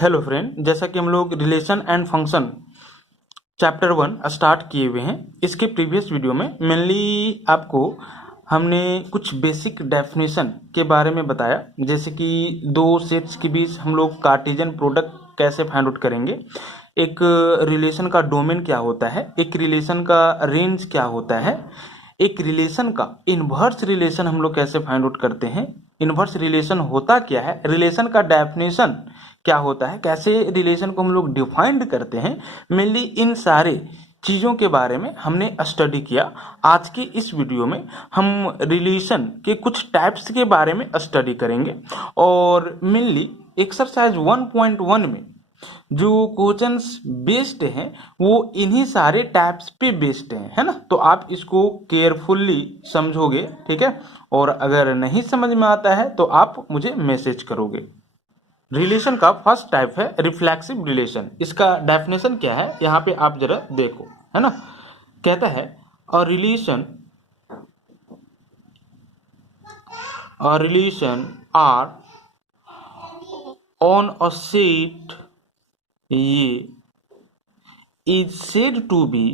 Hello friend, जैसा कि हम लोग relation and function chapter 1 start किए हुए हैं। इसके प्रीवियस वीडियो में मेनली आपको हमने कुछ बेसिक डेफिनेशन के बारे में बताया, जैसे कि दो सेट्स के बीच हम लोग कार्टेशियन प्रोडक्ट कैसे फाइंड आउट करेंगे, एक रिलेशन का डोमेन क्या होता है, एक रिलेशन का रेंज क्या होता है, एक रिलेशन का इन्वर्स रिलेशन हम लोग कैसे फाइंड आउट करते हैं, इन्वर्स रिलेशन होता क्या है, रिलेशन का डेफिनेशन क्या होता है, कैसे रिलेशन को हम लोग डिफाइंड करते हैं। मेनली इन सारे चीज़ों के बारे में हमने स्टडी किया। आज के इस वीडियो में हम रिलेशन के कुछ टाइप्स के बारे में स्टडी करेंगे और मेनली एक्सरसाइज 1.1 में जो क्वेश्चंस बेस्ड हैं वो इन्हीं सारे टाइप्स पे बेस्ड हैं, है ना। तो आप इसको केयरफुल्ली समझोगे, ठीक है। और अगर नहीं समझ में आता है तो आप मुझे मैसेज करोगे। रिलेशन का फर्स्ट टाइप है रिफ्लेक्सिव रिलेशन। इसका डेफिनेशन क्या है यहाँ पे आप जरा देखो, है ना। कहता है a relation R on a set A is said to be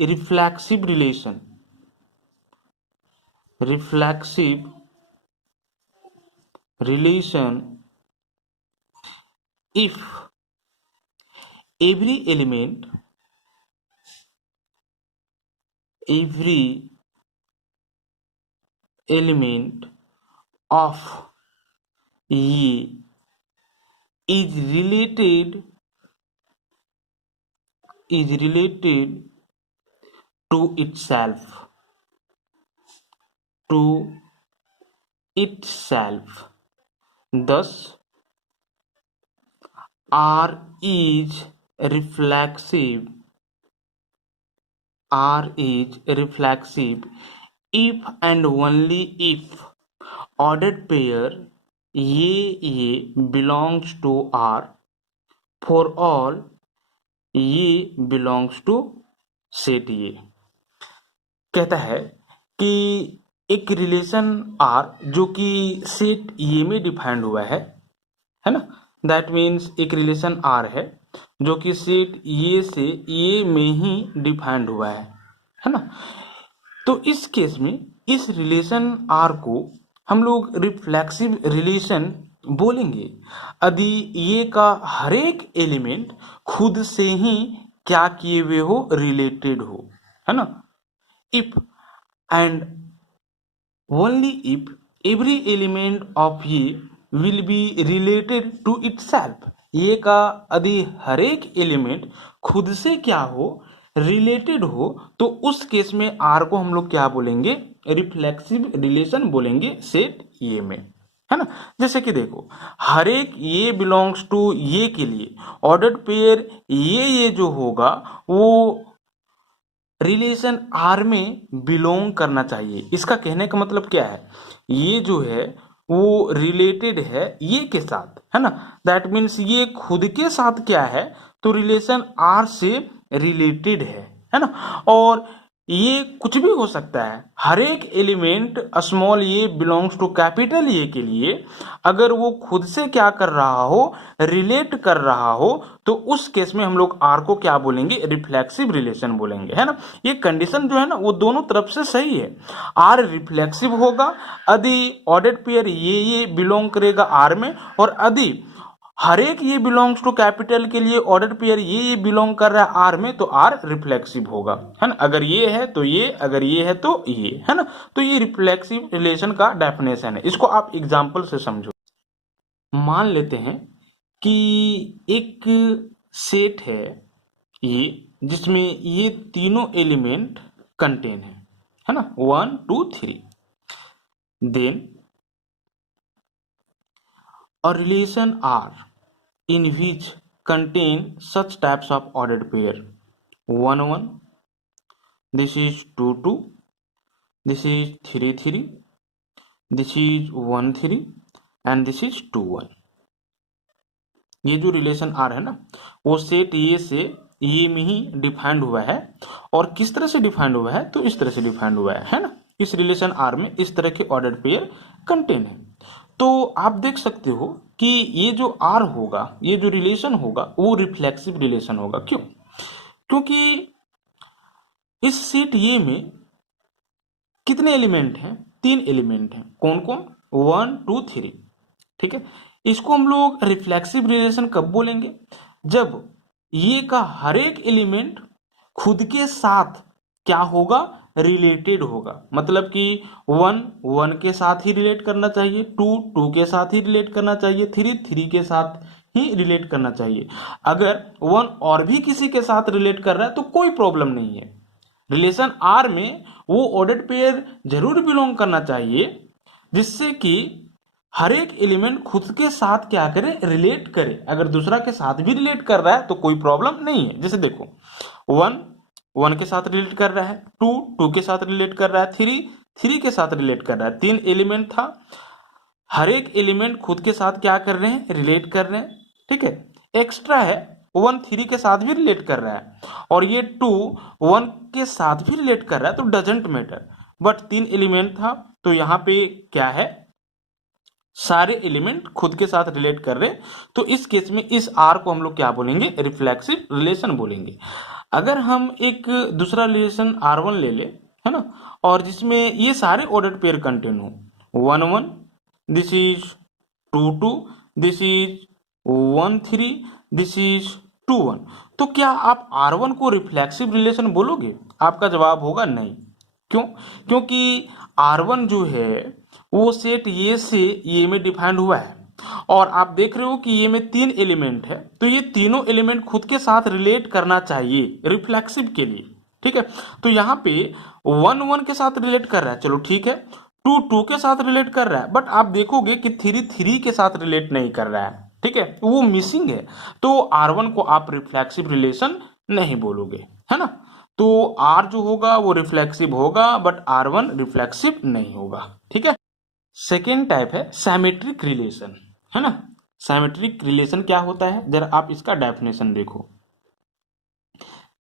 reflexive relation if every element of ये is related to itself thus R is reflexive if and only if ordered pair ये belongs to R for all ये belongs to set ये। कहता है कि एक relation are जो कि सेट ये में डिफाइंड हुआ है ना। दैट मीन्स एक रिलेशन आर है जो कि सेट ये से ये में ही डिफाइंड हुआ है ना। तो इस केस में इस रिलेशन आर को हम लोग रिफ्लेक्सिव रिलेशन बोलेंगे यदि ये का हर एक एलिमेंट खुद से ही क्या किए हुए हो, रिलेटेड हो, है ना। If and only if every element of ये will be related to itself. ये का यदि हर एक एलिमेंट खुद से क्या हो, रिलेटेड हो, तो उस केस में आर को हम लोग क्या बोलेंगे, रिफ्लेक्सिव रिलेशन बोलेंगे सेट ये में, है ना। जैसे कि देखो हर एक ये बिलोंग्स टू ये के लिए ऑर्डर्ड पेयर ये जो होगा वो रिलेशन आर में बिलोंग करना चाहिए। इसका कहने का मतलब क्या है, ये जो है वो रिलेटेड है ये के साथ, है ना। दैट मीन्स ये खुद के साथ क्या है, तो रिलेशन आर से रिलेटेड है ना। और ये कुछ भी हो सकता है, हर एक एलिमेंट स्मॉल ये बिलोंग्स टू कैपिटल ये के लिए अगर वो खुद से क्या कर रहा हो, रिलेट कर रहा हो, तो उस केस में हम लोग आर को क्या बोलेंगे, रिफ्लेक्सिव रिलेशन बोलेंगे, है ना। ये कंडीशन जो है ना वो दोनों तरफ से सही है। आर रिफ्लेक्सिव होगा यदि ऑर्डर्ड पेयर ये बिलोंग करेगा आर में, और यदि हर एक ये बिलोंग्स टू कैपिटल के लिए ऑर्डर पेयर ये बिलोंग कर रहा है आर में, तो आर रिफ्लेक्सिव होगा, है ना। अगर ये है तो ये, अगर ये है तो ये, है ना। तो ये रिफ्लेक्सिव रिलेशन का डेफिनेशन है। इसको आप एग्जांपल से समझो। मान लेते हैं कि एक सेट है ये जिसमें ये तीनों एलिमेंट कंटेन है ना, 1 2 3। Then a relation R in which contain such types of ordered pair 1 1, this is 2 2, this is 3 3, this is 1 3 and this is 2 1। ये जो रिलेशन आर है ना वो सेट ये से ये में ही डिफाइंड हुआ है। और किस तरह से डिफाइंड हुआ है, तो इस तरह से डिफाइंड हुआ है ना। इस रिलेशन आर में इस तरह के ऑर्डर्ड पेयर कंटेन है। तो आप देख सकते हो कि ये जो आर होगा, ये जो रिलेशन होगा वो रिफ्लेक्सिव रिलेशन होगा। क्यों? क्योंकि इस सेट ये में कितने एलिमेंट हैं? 3 एलिमेंट हैं। कौन कौन? 1 2 3। ठीक है, इसको हम लोग रिफ्लेक्सिव रिलेशन कब बोलेंगे? जब ये का हर एक एलिमेंट खुद के साथ क्या होगा? रिलेटेड होगा। मतलब कि 1 1 के साथ ही रिलेट करना चाहिए, 2 2 के साथ ही रिलेट करना चाहिए, 3 3 के साथ ही रिलेट करना चाहिए। अगर 1 और भी किसी के साथ रिलेट कर रहा है तो कोई प्रॉब्लम नहीं है। रिलेशन आर में वो ऑर्डर्ड पेयर जरूर बिलोंग करना चाहिए जिससे कि हर एक एलिमेंट खुद के साथ क्या करे? रिलेट करे। अगर दूसरा के साथ भी रिलेट कर रहा है तो कोई प्रॉब्लम नहीं है। जैसे देखो, 1 1 के साथ रिलेट कर रहा है, 2 2 के साथ रिलेट कर रहा है, 3 3 के साथ रिलेट कर रहा है। 3 एलिमेंट था, हर एक एलिमेंट खुद के साथ क्या कर रहे हैं? रिलेट कर रहे हैं। ठीक है, एक्स्ट्रा है 1 3 के साथ भी रिलेट कर रहा है और ये 2 1 के साथ भी रिलेट कर रहा है, तो डजेंट मैटर। बट 3 एलिमेंट था तो यहाँ पे क्या है? सारे एलिमेंट खुद के साथ रिलेट कर रहे हैं, तो इस केस में इस आर को हम लोग क्या बोलेंगे? रिफ्लेक्सिव रिलेशन बोलेंगे। अगर हम एक दूसरा रिलेशन R1 ले ले, है ना, और जिसमें ये सारे ऑर्डर्ड पेयर कंटेन हो, 1 1 this is 2 2, this is 1 3, this is 2 1, तो क्या आप R1 को रिफ्लेक्सिव रिलेशन बोलोगे? आपका जवाब होगा नहीं। क्यों? क्योंकि R1 जो है वो सेट ये से ये में डिफाइंड हुआ है और आप देख रहे हो कि ये में 3 एलिमेंट है, तो ये तीनों एलिमेंट खुद के साथ रिलेट करना चाहिए रिफ्लेक्सिव के लिए। ठीक है, तो यहाँ पे 1 1 के साथ रिलेट कर रहा है, चलो ठीक है, 2 2 के साथ रिलेट कर रहा है, बट आप देखोगे कि 3 3 के साथ रिलेट नहीं कर रहा है। ठीक है, वो मिसिंग है, तो R1 को आप रिफ्लेक्सिव रिलेशन नहीं बोलोगे, है ना। तो R जो होगा वो रिफ्लेक्सिव होगा बट R1 रिफ्लेक्सिव नहीं होगा। ठीक है, सेकेंड टाइप है सैमेट्रिक रिलेशन, है ना। सैमेट्रिक रिलेशन क्या होता है? जरा आप इसका डेफिनेशन देखो।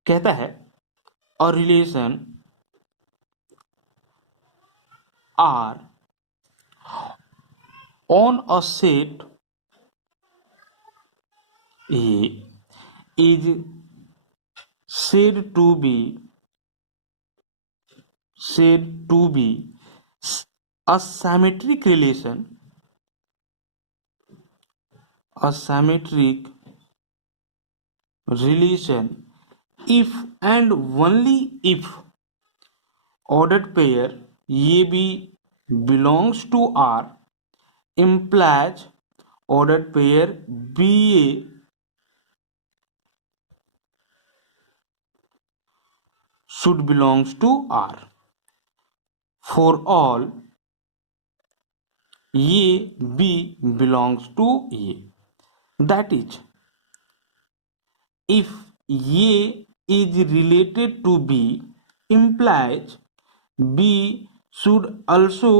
कहता है a relation R on a set A is said to be a symmetric relation, if and only if ordered pair AB belongs to R implies ordered pair BA should belongs to R for all A B belongs to A. That is, if A is related to B implies B should also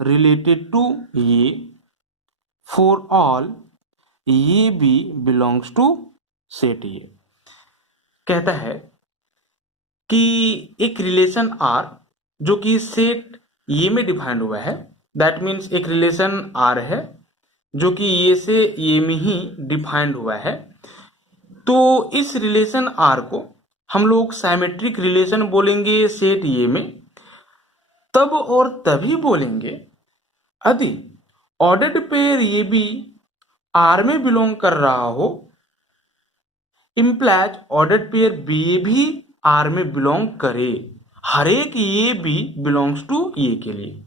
related to A for all A B belongs to set A. कहता है कि एक relation R जो कि set ये में defined हुआ है, दैट मीन्स एक रिलेशन R है जो कि ये से ये में ही डिफाइंड हुआ है, तो इस रिलेशन R को हम लोग साइमेट्रिक रिलेशन बोलेंगे सेट ये में। तब और तभी बोलेंगे यदि ऑर्डर्ड पेयर ये भी R में बिलोंग कर रहा हो, इम्प्लाइज ऑर्डर्ड पेयर बी भी R में बिलोंग करे, हर एक ये भी बिलोंग्स टू ये के लिए।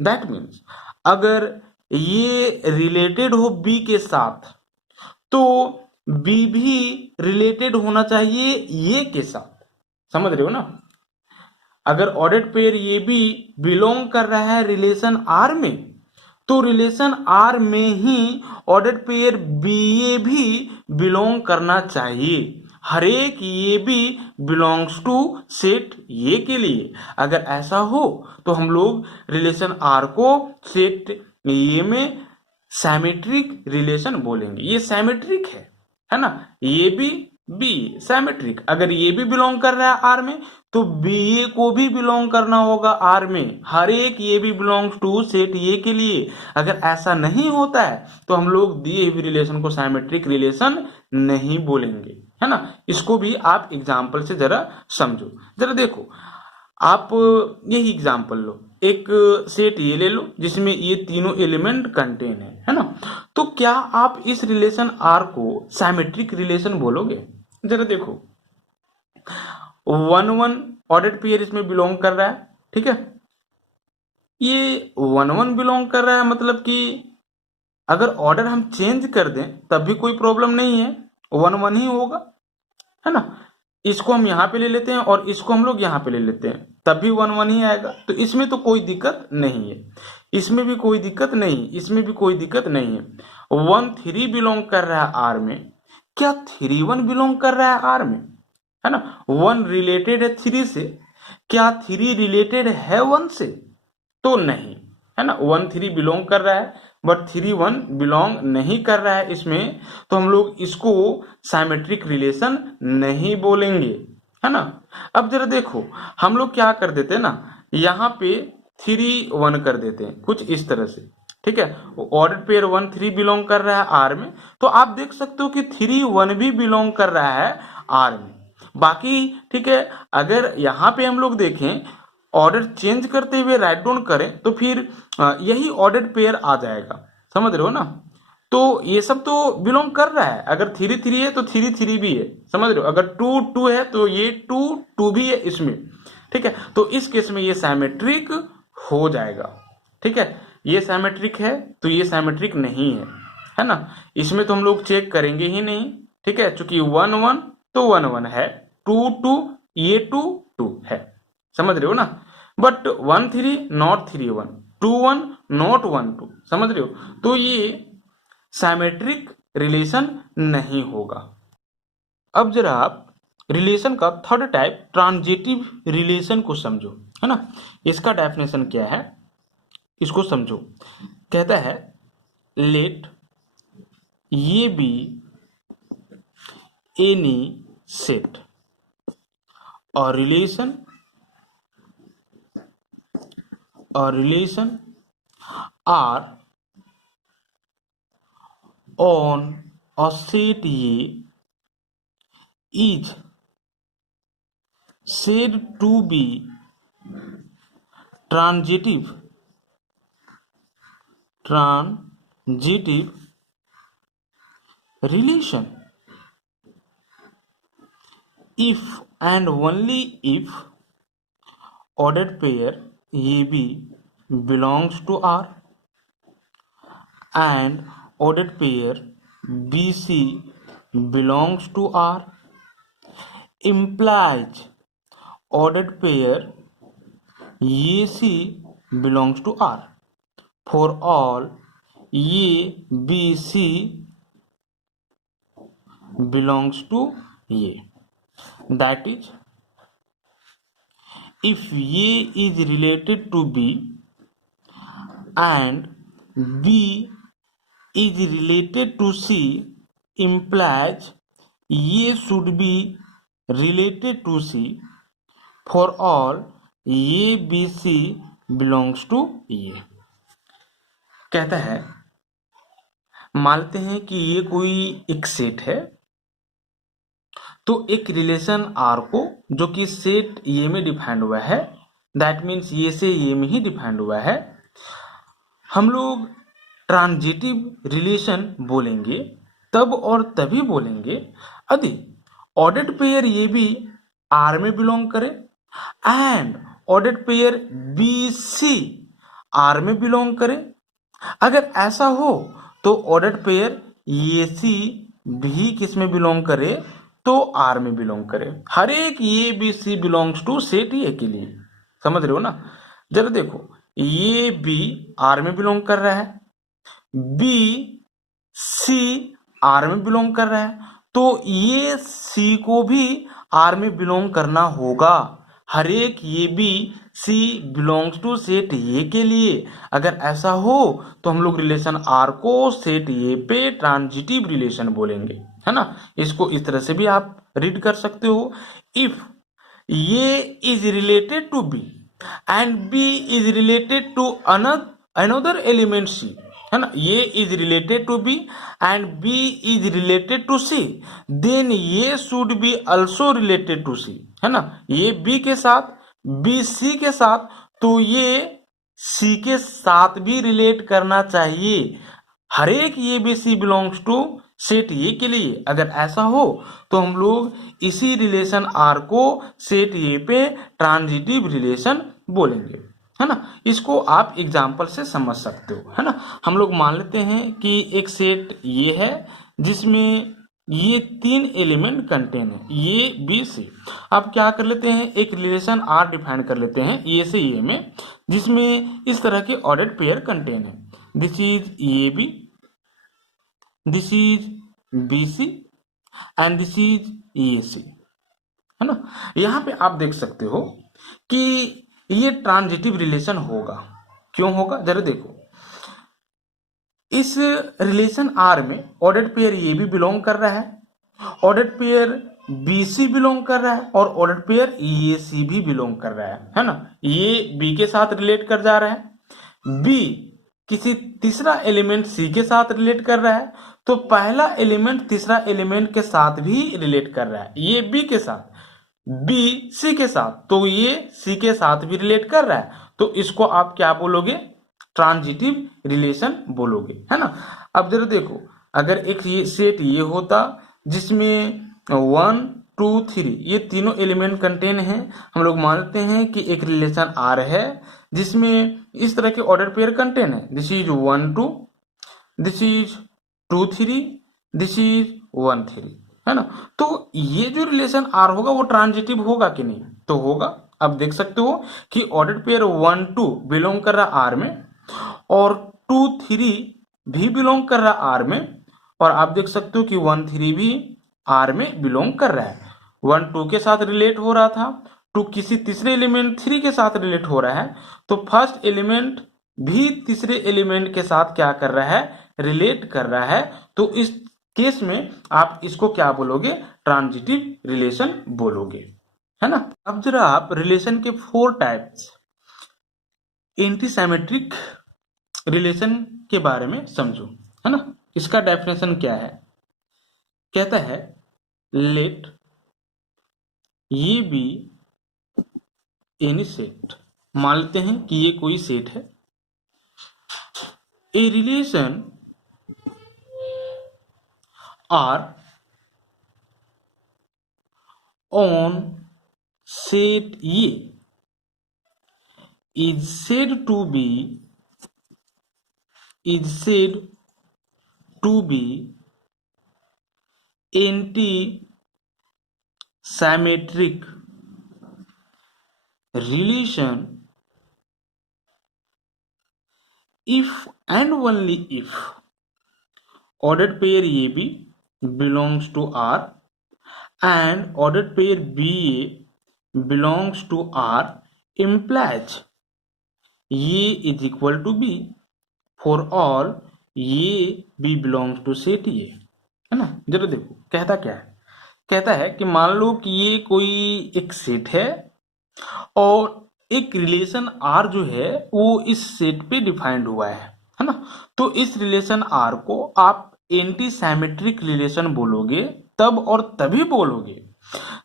दैट मीन्स अगर ये रिलेटेड हो बी के साथ तो बी भी रिलेटेड होना चाहिए ये के साथ। समझ रहे हो ना? अगर ऑर्डर्ड पेयर ये भी बिलोंग कर रहा है रिलेशन आर में तो रिलेशन आर में ही ऑर्डर्ड पेयर बी ए भी बिलोंग करना चाहिए, हर एक ये भी बिलोंग्स टू सेट ये के लिए। अगर ऐसा हो तो हम लोग रिलेशन आर को सेट ये में सैमेट्रिक रिलेशन बोलेंगे। ये सैमेट्रिक है ना, ये भी बी सिमेट्रिक। अगर ये भी बिलोंग कर रहा है आर में तो बी ए को भी बिलोंग करना होगा आर में। हर एक ये भी बिलोंग्स टू सेट ए के लिए। अगर ऐसा नहीं होता है तो हम लोग दिए हुए रिलेशन को सिमेट्रिक रिलेशन नहीं बोलेंगे, है ना। इसको भी आप एग्जाम्पल से जरा समझो। जरा देखो, आप यही एग्जाम्पल लो, एक सेट ये ले लो जिसमें ये तीनों एलिमेंट कंटेन है ना। तो क्या आप इस रिलेशन आर को सिमेट्रिक रिलेशन बोलोगे? जरा देखो, 1 1 ऑर्डर्ड पेयर इसमें बिलोंग कर रहा है, ठीक है। ये 1 1 बिलोंग कर रहा है, मतलब कि अगर ऑर्डर हम चेंज कर दें तब भी कोई प्रॉब्लम नहीं है, 1 1 ही होगा, है ना। इसको हम यहाँ पे ले लेते हैं और इसको हम लोग यहाँ पे ले लेते हैं, तब भी 1 1 ही आएगा। तो इसमें तो कोई दिक्कत नहीं है, इसमें भी कोई दिक्कत नहीं, इसमें भी कोई दिक्कत नहीं है। 1 3 बिलोंग कर रहा है आर में, क्या 3 1 बिलोंग कर रहा है आर में, है ना। 1 रिलेटेड है 3 से, क्या 3 रिलेटेड है 1 से? तो नहीं, है ना। 1 3 बिलोंग कर रहा है बट 3 1 बिलोंग नहीं कर रहा है इसमें, तो हम लोग इसको साइमेट्रिक रिलेशन नहीं बोलेंगे, है ना। अब जरा देखो, हम लोग क्या कर देते हैं ना, यहाँ पे 3 1 कर देते हैं कुछ इस तरह से, ठीक है। ऑर्डर पेयर 1 3 बिलोंग कर रहा है आर में, तो आप देख सकते हो कि 3 1 भी बिलोंग कर रहा है आर में। बाकी ठीक है, अगर यहाँ पे हम लोग देखें ऑर्डर चेंज करते हुए राइट डाउन करें तो फिर यही ऑर्डर पेयर आ जाएगा, समझ रहे हो ना। तो ये सब तो बिलोंग कर रहा है, अगर 3 3 है तो 3 3 भी है, समझ रहे हो। अगर 2 2 है तो ये 2 2 भी है इसमें, ठीक है। तो इस केस में ये सिमेट्रिक हो जाएगा, ठीक है। ये सिमेट्रिक है तो ये सिमेट्रिक नहीं है ना। इसमें तो हम लोग चेक करेंगे ही नहीं, ठीक है, चूंकि 1 1 तो 1 1 है, 2 2 ये 2 2 है, समझ रहे हो ना। बट 1 3 नॉट 3 1, 2 1 नॉट 1 2, समझ रहे हो। तो ये सिमेट्रिक रिलेशन नहीं होगा। अब जरा आप रिलेशन का थर्ड टाइप ट्रांजिटिव रिलेशन को समझो, है ना। इसका डेफिनेशन क्या है इसको समझो। कहता है लेट ये बी एनी सेट और relation are on a set A is said to be transitive relation if and only if ordered pair AB belongs to R and ordered pair BC belongs to R, implies ordered pair AC belongs to R for all ABC belongs to A. That is, if A is related to B and B is related to C, implies A should be related to C for all A B C belongs to A. कहता है मानते हैं कि ये कोई एक set है, तो एक रिलेशन आर को जो कि सेट ए में डिफाइंड हुआ है, दैट मीन्स ये से ये में ही डिफाइंड हुआ है, हम लोग ट्रांजिटिव रिलेशन बोलेंगे तब और तभी बोलेंगे यदि ऑर्डर्ड पेयर ये भी आर में बिलोंग करे and ordered pair B C R में बिलोंग करे। अगर ऐसा हो तो ऑर्डर्ड पेयर ए सी भी किस में बिलोंग करे, तो आर में बिलोंग करे। हर एक A B C belongs to set A के लिए, समझ रहे हो ना। जरा देखो, ये बी आर में बिलोंग कर रहा है, बी सी आर में बिलोंग कर रहा है, तो ये सी को भी आर में बिलोंग करना होगा। हर एक ये B C belongs to set A के लिए। अगर ऐसा हो तो हम लोग रिलेशन आर को सेट ए पे ट्रांजिटिव रिलेशन बोलेंगे। है ना। इसको इस तरह से भी आप रीड कर सकते हो, if A is related to B and B is related to another element C, है ना, A is related to B and B is related to C, then A should be also related to C, है ना। ये B के साथ, B C के साथ, तो ये सी के साथ भी रिलेट करना चाहिए। हर एक A B C belongs to set A के लिए अगर ऐसा हो तो हम लोग इसी रिलेशन आर को सेट ए पे ट्रांजिटिव रिलेशन बोलेंगे, है ना। इसको आप एग्जाम्पल से समझ सकते हो, है ना। हम लोग मान लेते हैं कि एक सेट ये है जिसमें ये 3 एलिमेंट कंटेन है, ए बी सी। अब क्या कर लेते हैं, एक रिलेशन आर डिफाइन कर लेते हैं ए से ए में, जिसमें इस तरह के ऑर्डर्ड पेयर कंटेन है। This is A B, this is B C and this is A C, है ना। यहां पे आप देख सकते हो कि ये ट्रांजिटिव रिलेशन होगा। क्यों होगा, जरा देखो, इस रिलेशन आर में ऑर्डर्ड पेयर ए भी बिलोंग कर रहा है, ordered pair B C belong कर रहा है और ऑर्डर्ड पेयर ए सी भी बिलोंग कर रहा है ना। ये बी के साथ रिलेट कर जा रहा है, बी किसी तीसरा एलिमेंट सी के साथ रिलेट कर रहा है, तो पहला एलिमेंट तीसरा एलिमेंट के साथ भी रिलेट कर रहा है। ये बी के साथ, बी सी के साथ, तो ये सी के साथ भी रिलेट कर रहा है, तो इसको आप क्या बोलोगे, ट्रांजिटिव रिलेशन बोलोगे, है ना। अब जरा देखो, अगर एक ये सेट ये होता जिसमें 1 2 3 ये तीनों एलिमेंट कंटेन हैं, हम लोग मानते हैं कि एक रिलेशन आर है जिसमें इस तरह के ऑर्डर पेयर कंटेन है, this is 1 2, this is 2 3, this is 1 3, है ना। तो ये जो रिलेशन आर होगा वो ट्रांजिटिव होगा कि नहीं, तो होगा। अब देख सकते हो कि ऑर्डर पेयर 1 2 बिलोंग कर रहा आर में और 2 3 भी बिलोंग कर रहा आर में, और आप देख सकते हो कि 1 3 भी आर में बिलोंग कर रहा है। 1 2 के साथ रिलेट हो रहा था, 2 किसी तीसरे एलिमेंट 3 के साथ रिलेट हो रहा है, तो फर्स्ट एलिमेंट भी तीसरे एलिमेंट के साथ क्या कर रहा है, रिलेट कर रहा है। तो इस केस में आप इसको क्या बोलोगे, ट्रांजिटिव रिलेशन बोलोगे, है ना। अब जरा आप रिलेशन के 4 टाइप्स एंटीसिमेट्रिक रिलेशन के बारे में समझो, है ना। इसका डेफिनेशन क्या है, कहता है लेट ये बी एनी सेट, मान लेते हैं कि ये कोई सेट है, A relation R on set A is said to be anti-symmetric relation if and only if ordered pair AB belongs to R and ordered pair BA belongs to R implies A is equal to B for all A B belongs to set A, है ना। जरा देखो कहता क्या है, कहता है कि मान लो कि ये कोई एक सेट है और एक रिलेशन R जो है वो इस सेट पे डिफाइंड हुआ है ना। तो इस रिलेशन R को आप एंटी साइमेट्रिक रिलेशन बोलोगे तब और तभी बोलोगे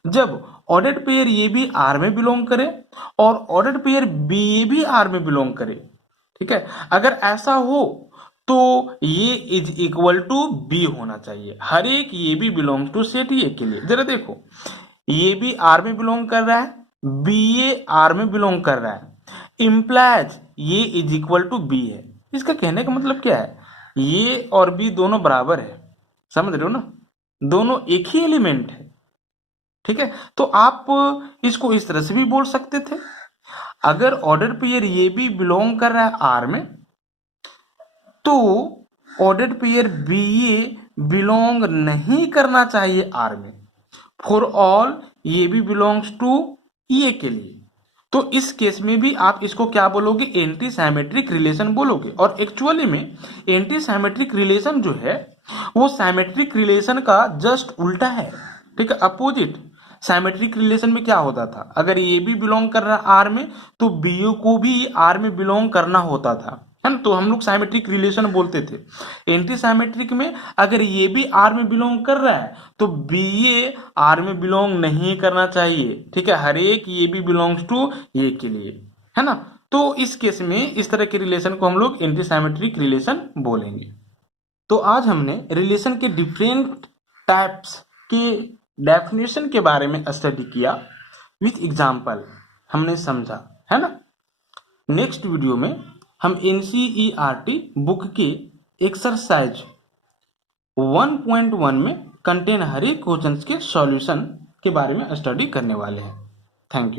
जब ऑर्डर्ड पेयर ये भी आर में बिलोंग करे और ऑर्डर्ड पेयर बी ये भी आर में बिलोंग करे, ठीक है। अगर ऐसा हो तो ये इज इक्वल टू बी होना चाहिए, हर एक ये भी बिलोंग्स टू सेट ए के लिए। जरा देखो, ये भी आर में बिलोंग कर रहा है, बी ए आर में बिलोंग कर रहा है, इम्प्लाइज ये इज इक्वल टू बी है। इसका कहने का मतलब क्या है, ये और बी दोनों बराबर है, समझ रहे हो ना, दोनों एक ही एलिमेंट है, ठीक है। तो आप इसको इस तरह से भी बोल सकते थे, अगर ऑर्डर पेयर ये भी बिलोंग कर रहा है आर में तो ऑर्डर पेयर बी ए बिलोंग नहीं करना चाहिए आर में, फॉर ऑल ये भी बिलोंग्स टू ए के लिए। तो इस केस में भी आप इसको क्या बोलोगे, एंटी साइमेट्रिक रिलेशन बोलोगे। और एक्चुअली में एंटी साइमेट्रिक रिलेशन जो है वो साइमेट्रिक रिलेशन का जस्ट उल्टा है, ठीक है, अपोजिट। साइमेट्रिक रिलेशन में क्या होता था, अगर ए भी बिलोंग कर रहा है आर में तो बी को भी आर में बिलोंग करना होता था, है ना, तो हम लोग साइमेट्रिक रिलेशन बोलते थे। एंटी साइमेट्रिक में अगर ये भी आर में बिलोंग कर रहा है तो बी ए आर में बिलोंग नहीं करना चाहिए, ठीक है, हर एक ये भी बिलोंग्स टू ये के लिए, है ना। तो इस केस में इस तरह के रिलेशन को हम लोग एंटी साइमेट्रिक रिलेशन बोलेंगे। तो आज हमने रिलेशन के डिफरेंट टाइप्स के डेफिनेशन के बारे में स्टडी किया, विथ एग्जाम्पल हमने समझा, है ना। नेक्स्ट वीडियो में हम NCERT बुक के एक्सरसाइज 1.1 में कंटेन हर एक क्वेश्चन के सॉल्यूशन के बारे में स्टडी करने वाले हैं। Thank you.